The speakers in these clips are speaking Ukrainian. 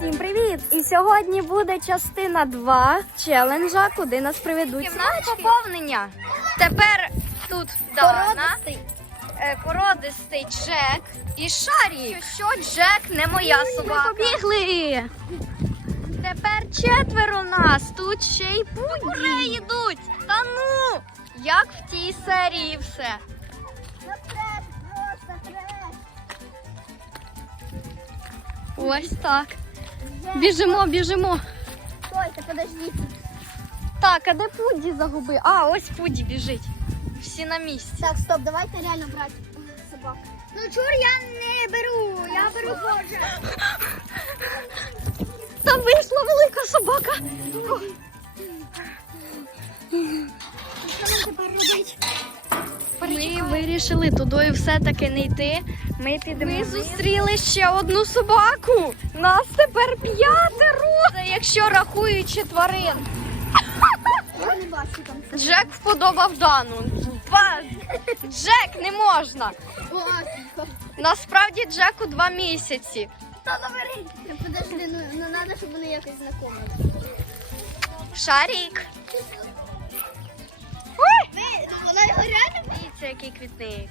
Всім привіт! І сьогодні буде частина 2 челенджа, куди нас приведуть. В нас поповнення. Тепер тут Дана, е, породистий Джек і Шарі. Що Джек не моя собака. Побігли! Тепер четверо нас. Тут ще й курей йдуть. Та ну! Як в тій серії все. Ось так. Біжимо, біжимо. Стойте, подождите. Так, а де Пуді загубив? А, ось Пуді біжить. Всі на місці. Так, стоп, давайте реально брати собак. Ну чур я не беру, я беру Боже. Там вийшла велика собака. Що нам тепер робити? Ми вирішили туди все-таки не йти. Ми підемо. Ми зустріли ще одну собаку. Нас тепер п'ятеро. Це якщо рахуючи тварин. Джек вподобав Дану. Два. Джек не можна. Насправді Джеку два місяці. Та забери. Подожди, ну, ну треба, щоб вони якось знайомі. Шарік. Ви, вона його реально Дивіться, який квітник.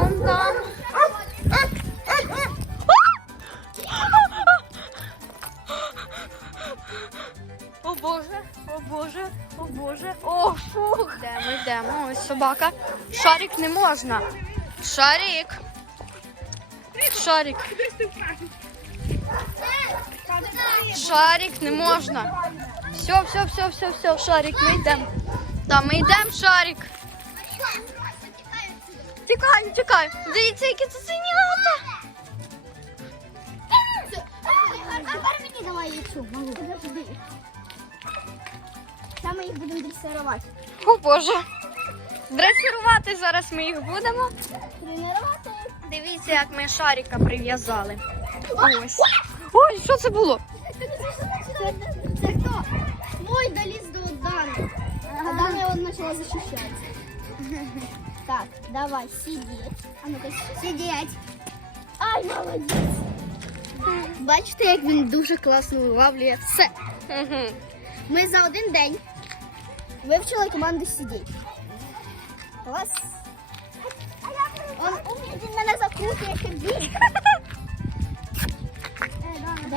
собака. Шарик не можна. Шарик. Шарик. Шарик не можна. Все, все, все, все, все, шарик, ми йдемо. Та ми йдемо, шарик. Тікаємо, тікаємо. Дивіться, які це синята. Мені давай яйцю. Малу. Там ми їх будемо дресирувати. О Боже. Дресирувати зараз ми їх будемо. Тренувати. Дивіться, як ми шарика прив'язали. Ось. Ой, що це було? Це, це хто? Мой доліз до Дани. А Дана його почала захищати. Так, давай, сидіть. А ну-ка, сидіть. Ай, молодець. Бачите, як він дуже класно вилавлює все. Ми за один день вивчили команду сидіть. Клас. Он, він мене закрутує тобі.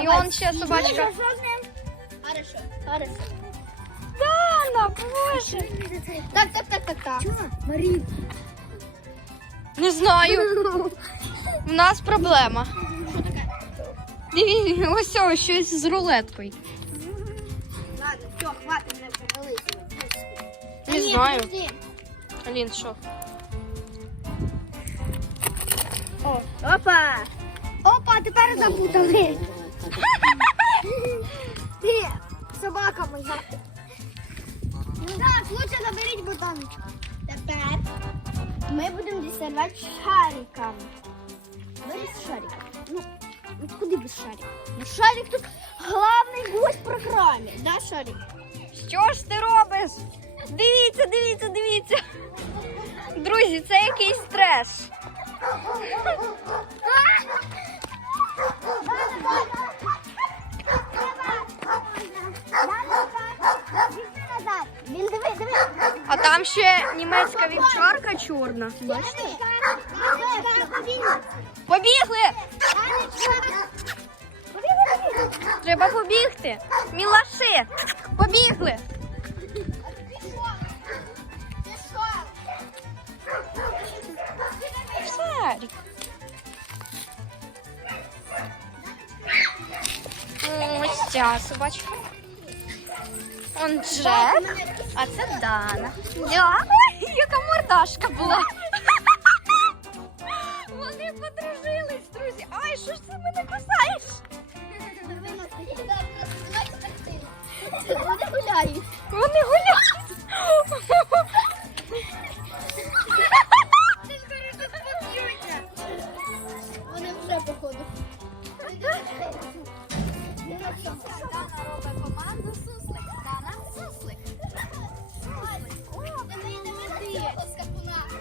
І он ще собачка. Хорошо, хорошо. Дана, боже. Так, так, так, так, так. Марін. Не знаю. У нас проблема. Дивіться, ось ось щось з рулеткою. Ладно, все, хватит вже повелися. Не знаю. Алін, що? О, опа! Опа, тепер запутали. Ти, собака моя. Так, лучше заберіть бутоночку. Тепер ми будемо десервувати шариками. Без шарика. Ну, ну куди без шарика? Ну шарик тут головний гость в програмі. Да, шарик? Що ж ти робиш? Дивіться, дивіться, дивіться. Друзі, це якийсь треш. Диви. А там ще німецька вівчарка чорна. Бачите? Побігли! Треба побігти. Мілаши! Побігли! Ось собачка. Он Джек, а це Дана. Да? Ой, яка мордашка була. Вони подружились, друзі. Ай, що ж це мене кусаєш? Вони гуляють. Вони гуляють. Вони вже походу. Дана робить команду суслик. Дана суслик.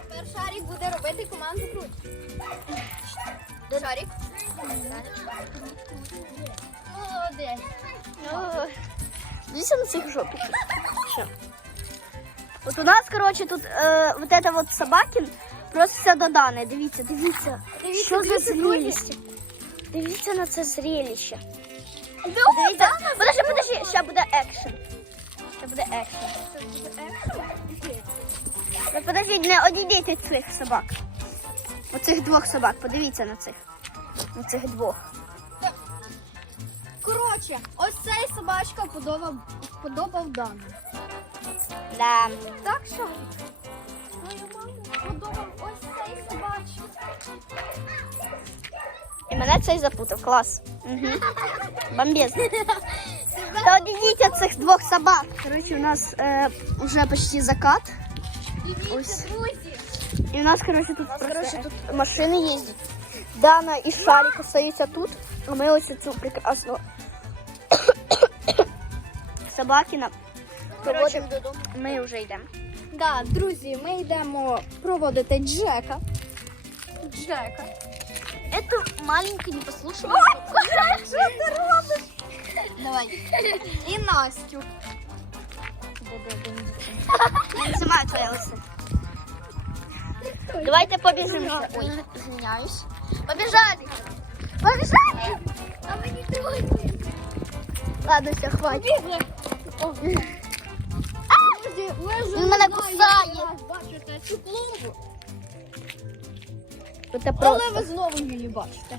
Тепер буде робити команду круть. Молодець. Дивіться на цих жопі. От у нас, коротше, тут е, вот это вот собакін проситься до Дани. Дивіться, дивіться. Дивіться, Що за зрелище? Дивіться на це зрелище. Подивіться. Подожди, подожди, ще буде екшен. Ще буде екшен. Ви подождіть, не одійдіть від цих собак. Оцих двох собак, подивіться на цих. На цих двох. Коротше, ось цей собачка подобав, подобав Дану. Да. Так, що? Мою маму подобав ось цей собачка. І мене цей запутав. Клас. Угу. Бомбезно. Та одійдіть від цих двох собак. Коротше, у нас е, вже почти закат. Ось. І у нас, коротше, тут, коротше, тут машини їздять. Дана і Шарик остаються тут, а ми ось цю прекрасну собакіна. Коротше, ми вже йдемо. Да, друзі, ми йдемо проводити Джека. Джека. Це маленька непослушна. Що ти робиш? Давай. І Настю. Я не твоє лице. Давайте побіжимо. Ой, извиняюсь. Побіжали. Побіжали. А мені трохи. Ладно, все, вже Він мене кусає. Бачите цю клумбу, Це але ви знову її бачите.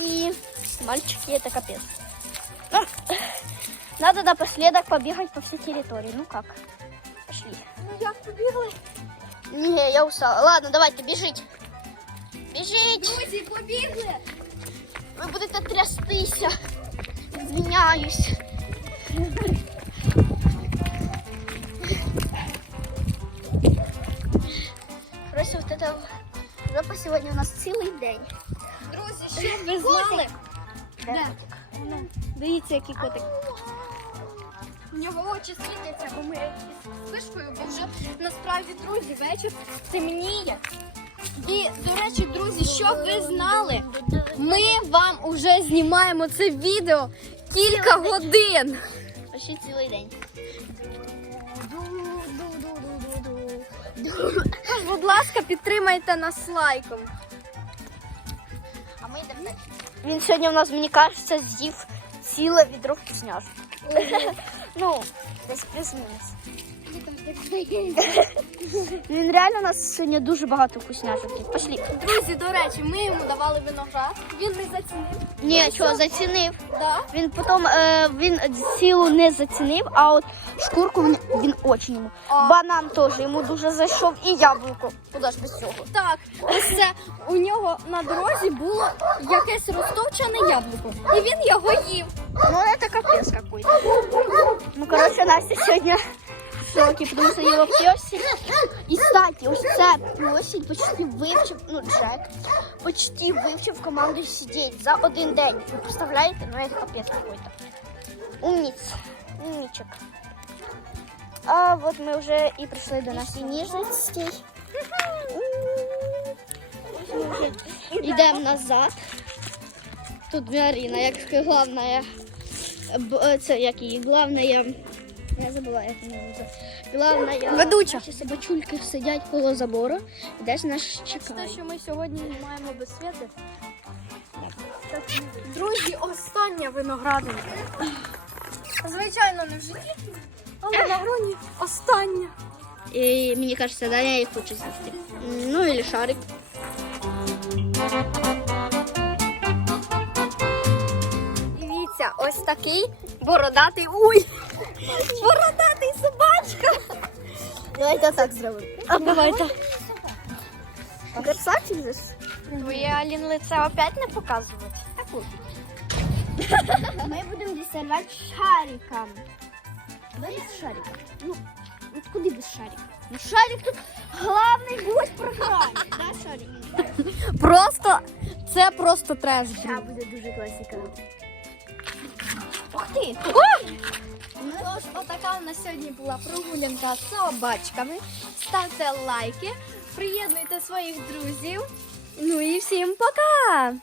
И мальчики, это капец. Ну, надо напоследок побегать по всей территории. Ну как? Пошли. Ну як побігли? Не, я устала. Ладно, давайте, бежите. Бежите. Друзі, побігли. Ви будете трястися. Звиняюсь. Это жопа сегодня у нас целый день. Друзі, щоб ви знали. Де? Дивіться, який котик. У нього очі світяться, бо ми з спишкою, бо вже насправді, друзі, вечір темніє. І, до речі, друзі, щоб ви знали, ми вам уже знімаємо це відео кілька годин. Почти цілий день. Тож, будь ласка, підтримайте нас лайком. А ми йдемо далі. Він сьогодні у нас, мені кажеться, з'їв ціле відро вкусняшок. ну, десь плюс-мінус. Він реально у нас сьогодні дуже багато вкусняшок. Пошли. Друзі, до речі, ми йому давали виноград. Він не зацінив. Ні, що, зацінив. Да? Він потім е, він цілу не зацінив, а от шкурку він, він очень йому. А. Банан теж йому дуже зайшов і яблуко. Куди ж без цього? Так, ось це у нього на дорозі було якесь розтовчене яблуко. І він його їв. Ну, это капец какой-то. Ну, короче, Настя сегодня в шоке, потому что его песик. И, кстати, ось це песик почти вивчив, ну, Джек, почти вивчив команду сидеть за один день. Ви представляєте? Ну, это капец какой-то. Умница. Умничек. А вот мы уже и пришли до нашей нежностей. Идем назад. Тут Марина, як б- е, це як її, главная, я забула, як її називається. Главная, Ведуча. наші собачульки сидять коло забору, і десь нас Те, чекає. що ми сьогодні знімаємо без світу. Друзі, остання виноградинка. Звичайно, не в житті, але на гроні остання. І мені кажеться, Даня їх хоче з'їсти. М, Ну, или шарик. Дивіться, ось такий бородатий. Уй! Давайте так зробимо. А давайте. Красавчик же. Твоє Алін лице опять не показувати? Мы будем рисовать шариком. Давай без шарика. Ну, вот куда без шарика? Ну, шарик тут главный гость программы. Да, шарик? Просто це просто треш. А буде дуже класика. Ух ти! Ну Тож, отака у нас сьогодні була прогулянка з собачками. Ставте лайки, приєднуйте своїх друзів. Ну і всім пока!